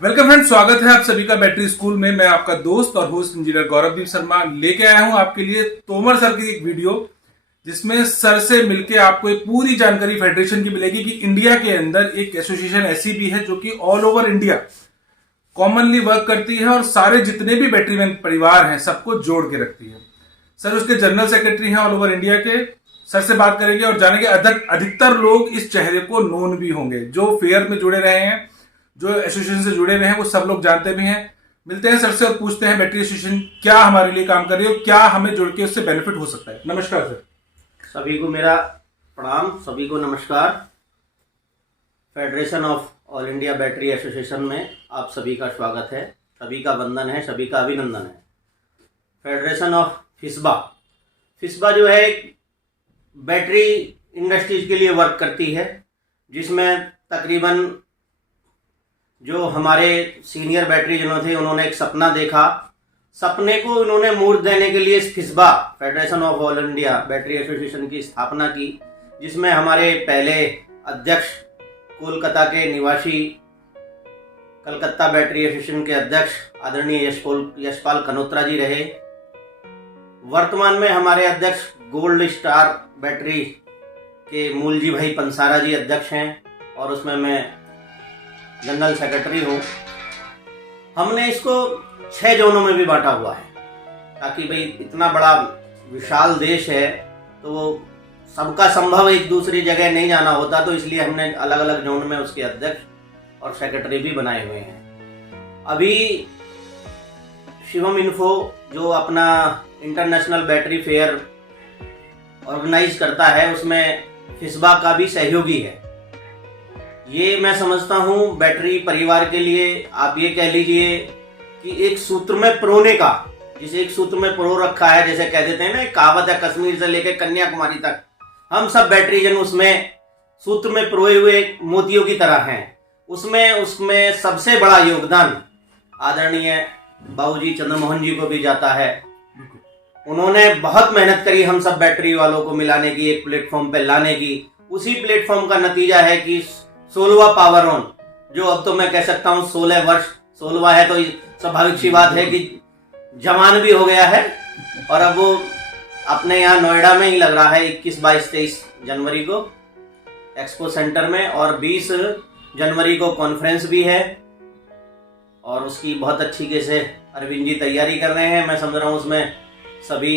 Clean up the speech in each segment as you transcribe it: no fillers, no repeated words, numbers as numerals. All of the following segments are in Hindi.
वेलकम फ्रेंड, स्वागत है आप सभी का बैटरी स्कूल में। मैं आपका दोस्त और होस्ट इंजीनियर गौरवदीप शर्मा लेके आया हूं आपके लिए तोमर सर की एक वीडियो, जिसमें सर से मिलके आपको एक पूरी जानकारी फेडरेशन की मिलेगी कि इंडिया के अंदर एक एसोसिएशन ऐसी भी है जो कि all over India commonly work करती है और सारे जितने भी बैटरीमैन परिवार हैं सबको जोड़ के रखती है। सर उसके जनरल सेक्रेटरी हैं ऑल ओवर इंडिया के। सर से बात करेंगे और जानेंगे अधिकतर लोग इस चेहरे को नोन भी होंगे, जो फेयर में जुड़े रहे हैं, जो एसोसिएशन से जुड़े हुए हैं, वो सब लोग जानते भी हैं। मिलते हैं सर से और पूछते हैं बैटरी एसोसिएशन क्या हमारे लिए काम कर रही है और क्या हमें जुड़ के उससे बेनिफिट हो सकता है। नमस्कार सर। सभी को मेरा प्रणाम, सभी को नमस्कार। Federation of all India battery association में आप सभी का स्वागत है, सभी का वंदन है, सभी का अभिनंदन है। फेडरेशन ऑफ फिस्बा जो है एक बैटरी इंडस्ट्रीज के लिए वर्क करती है, जिसमें तकरीबन जो हमारे सीनियर बैटरी जिन्होंने थे उन्होंने एक सपना देखा। सपने को उन्होंने मूर्त देने के लिए फिस्बा federation of all India battery association की स्थापना की, जिसमें हमारे पहले अध्यक्ष कोलकाता के निवासी कलकत्ता बैटरी एसोसिएशन के अध्यक्ष आदरणीय यशपाल कनोत्रा जी रहे। वर्तमान में हमारे अध्यक्ष गोल्ड स्टार बैटरी के मूलजी भाई पंसारा जी अध्यक्ष हैं और उसमें मैं जनरल सेक्रेटरी हूँ। हमने इसको 6 जोनों में भी बांटा हुआ है, ताकि भाई इतना बड़ा विशाल देश है तो वो सबका संभव एक दूसरी जगह नहीं जाना होता, तो इसलिए हमने अलग अलग जोन में उसके अध्यक्ष और सेक्रेटरी भी बनाए हुए हैं। अभी शिवम इन्फो जो अपना इंटरनेशनल बैटरी फेयर ऑर्गेनाइज करता है, उसमें फिस्बा का भी सहयोगी है। ये मैं समझता हूँ बैटरी परिवार के लिए आप ये कह लीजिए कि एक सूत्र में पिरोने का, जिसे एक सूत्र में पिरो रखा है, जैसे कह देते हैं ना, कहावत है कश्मीर से लेकर कन्याकुमारी तक हम सब बैटरी जन उसमें सूत्र में पिरोए हुए मोतियों की तरह हैं। उसमें सबसे बड़ा योगदान आदरणीय बाबूजी चंद्रमोहन जी को भी जाता है। उन्होंने बहुत मेहनत करी हम सब बैटरी वालों को मिलाने की, एक प्लेटफॉर्म पे लाने की। उसी प्लेटफॉर्म का नतीजा है कि 16वां पावर ऑन, जो अब तो मैं कह सकता हूँ 16 वर्ष, 16वां है तो स्वाभाविक सी बात है कि जवान भी हो गया है, और अब वो अपने यहाँ नोएडा में ही लग रहा है 21, 22, 23 जनवरी को एक्सपो सेंटर में, और 20 जनवरी को कॉन्फ्रेंस भी है और उसकी बहुत अच्छी से अरविंद जी तैयारी कर रहे हैं। मैं समझ रहा हूँ उसमें सभी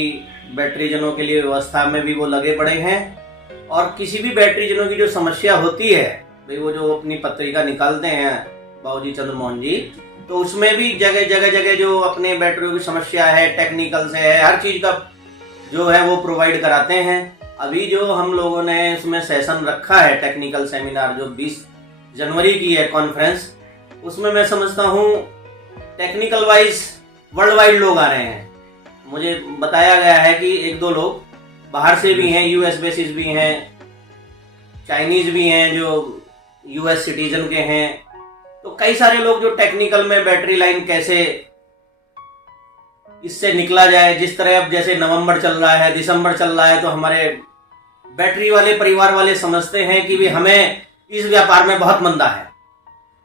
बैटरी जनों के लिए व्यवस्था में भी वो लगे पड़े हैं। और किसी भी बैटरी जनों की जो समस्या होती है, भाई वो जो अपनी पत्रिका निकालते हैं बाबूजी चंद्रमोहन जी, तो उसमें भी जगह जो अपने बैटरियों की समस्या है, टेक्निकल से है, हर चीज का जो है वो प्रोवाइड कराते हैं। अभी जो हम लोगों ने उसमें सेशन रखा है टेक्निकल सेमिनार, जो 20 जनवरी की है कॉन्फ्रेंस, उसमें मैं समझता हूँ टेक्निकल वाइज वर्ल्ड वाइड लोग आ रहे हैं। मुझे बताया गया है कि 1-2 लोग बाहर से भी हैं, यूएस बेसिस भी हैं, चाइनीज भी हैं जो यूएस सिटीजन के हैं। तो कई सारे लोग जो टेक्निकल में बैटरी लाइन कैसे इससे निकला जाए, जिस तरह अब जैसे नवंबर चल रहा है, दिसंबर चल रहा है, तो हमारे बैटरी वाले परिवार वाले समझते हैं कि भी हमें इस व्यापार में बहुत मंदा है।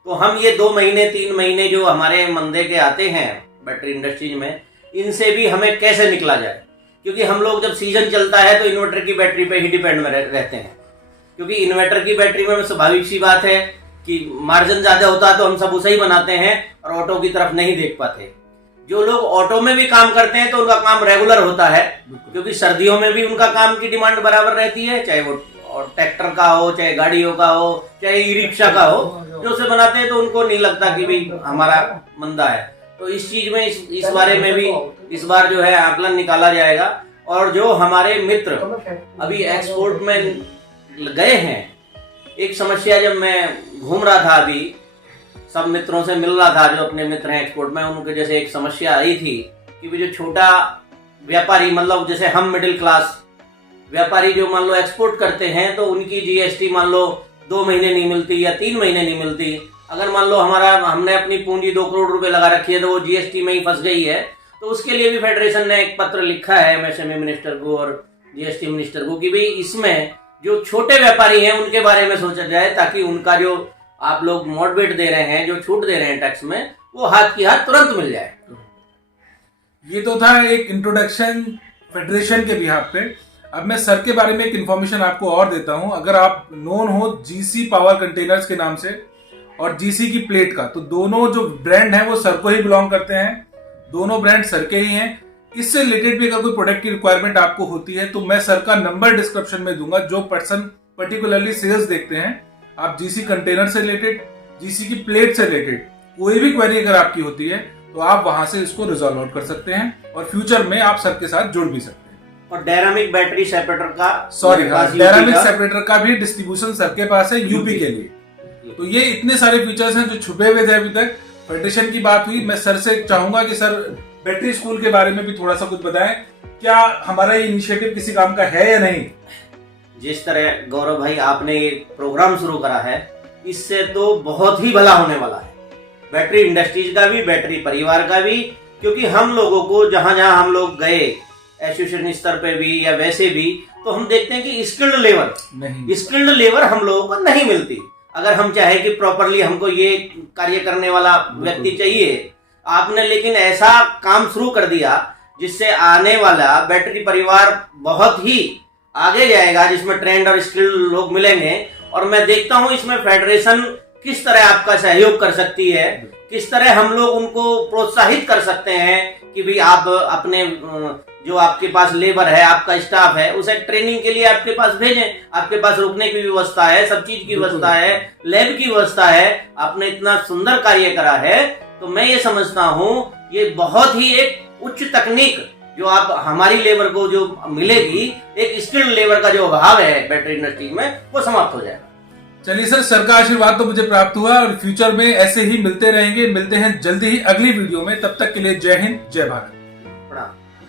तो हम ये 2 महीने 3 महीने जो हमारे मंदे के आते हैं बैटरी इंडस्ट्रीज में, इनसे भी हमें कैसे निकला जाए, क्योंकि हम लोग जब सीजन चलता है तो इन्वर्टर की बैटरी पे ही डिपेंड में रहते हैं, क्योंकि इन्वर्टर की बैटरी में स्वाभाविक सी बात है कि मार्जिन ज्यादा होता है तो हम सब उसे ही बनाते हैं और ऑटो की तरफ नहीं देख पाते। जो लोग ऑटो में भी काम करते हैं तो उनका काम रेगुलर होता है, क्योंकि सर्दियों में भी उनका काम की डिमांड बराबर रहती है, चाहे वो ट्रैक्टर का हो, चाहे गाड़ियों का हो, चाहे ई रिक्शा का हो, जो उसे बनाते हैं तो उनको नहीं लगता कि भाई हमारा मंदा है। तो इस चीज में इस बारे में भी इस बार जो है आकलन निकाला जाएगा। और जो हमारे मित्र अभी एक्सपोर्ट में गए हैं, एक समस्या जब मैं घूम रहा था, अभी सब मित्रों से मिल रहा था जो अपने मित्र हैं एक्सपोर्ट में, उनके जैसे एक समस्या आई थी कि भी जो छोटा व्यापारी, मतलब जैसे हम मिडिल क्लास व्यापारी जो मान लो एक्सपोर्ट करते हैं, तो उनकी जीएसटी मान लो 2 महीने नहीं मिलती या 3 महीने नहीं मिलती। अगर मान लो हमने अपनी पूंजी 2 करोड़ रुपए लगा रखी है तो वो जीएसटी में ही फंस गई है, तो उसके लिए भी फेडरेशन ने एक पत्र लिखा है एमएसएमई मिनिस्टर को और जीएसटी मिनिस्टर को कि भाई इसमें जो छोटे व्यापारी हैं उनके बारे में सोचा जाए, ताकि उनका जो आप लोग मोडवेट दे रहे हैं, जो छूट दे रहे हैं टैक्स में, वो हाथ की हाथ तुरंत मिल जाए। ये तो था एक इंट्रोडक्शन फेडरेशन के बिहाफ पे। अब मैं सर के बारे में एक इन्फॉर्मेशन आपको और देता हूं। अगर आप नोन हो जीसी पावर कंटेनर्स के नाम से और जीसी की प्लेट का, तो दोनों जो ब्रांड है वो सर को ही बिलोंग करते हैं, दोनों ब्रांड सर के ही हैं। इससे रिलेटेड भी अगर कोई प्रोडक्ट की रिक्वायरमेंट आपको होती है तो मैं सर का नंबर डिस्क्रिप्शन में दूंगा। जो पर्सन पर्टिकुलरली सेल्स देखते हैं, आप जीसी कंटेनर से रिलेटेड, जीसी की प्लेट से रिलेटेड कोई भी क्वेरी अगर आपकी होती है तो आप वहां से इसको रिजॉल्व आउट कर सकते हैं और फ्यूचर में आप सर के साथ जुड़ भी सकते हैं। और डायनामिक बैटरी सेपरेटर का, सॉरी, डायनामिक सेपरेटर का भी डिस्ट्रीब्यूशन सर के पास है यूपी के लिए। तो ये इतने सारे फीचर्स हैं जो छुपे हुए थे अभी तक। फेडरेशन की बात हुई, मैं सर से चाहूंगा कि सर बैटरी स्कूल के बारे में भी थोड़ा सा कुछ बताएं। क्या हमारा ये इनिशिएटिव किसी काम का है या नहीं? जिस तरह गौरव भाई आपने ये प्रोग्राम शुरू करा है, इससे तो बहुत ही भला होने वाला है, बैटरी इंडस्ट्रीज का भी, बैटरी परिवार का भी। क्योंकि हम लोगों को जहां जहां हम लोग गए एसोसिएशन स्तर पे भी या वैसे भी, तो हम देखते हैं कि स्किल्ड लेबर हम लोगों को नहीं मिलती। अगर हम चाहे कि प्रॉपरली हमको ये कार्य करने वाला व्यक्ति चाहिए, आपने लेकिन ऐसा काम शुरू कर दिया जिससे आने वाला बैटरी परिवार बहुत ही आगे जाएगा, जिसमें ट्रेंड और स्किल्ड लोग मिलेंगे। और मैं देखता हूं इसमें फेडरेशन किस तरह आपका सहयोग कर सकती है, किस तरह हम लोग उनको प्रोत्साहित कर सकते हैं कि भी आप अपने जो आपके पास लेबर है, आपका स्टाफ है, उसे ट्रेनिंग के लिए आपके पास भेजें। आपके पास रुकने की व्यवस्था है, सब चीज की व्यवस्था है, लैब की व्यवस्था है, आपने इतना सुंदर कार्य करा है। तो मैं ये समझता हूँ ये बहुत ही एक उच्च तकनीक जो आप हमारी लेबर को जो मिलेगी, एक स्किल्ड लेबर का जो अभाव है बैटरी इंडस्ट्री में, वो समाप्त हो जाएगा। चलिए सर का आशीर्वाद तो मुझे प्राप्त हुआ और फ्यूचर में ऐसे ही मिलते रहेंगे। मिलते हैं जल्दी ही अगली वीडियो में। तब तक के लिए जय हिंद, जय भारत।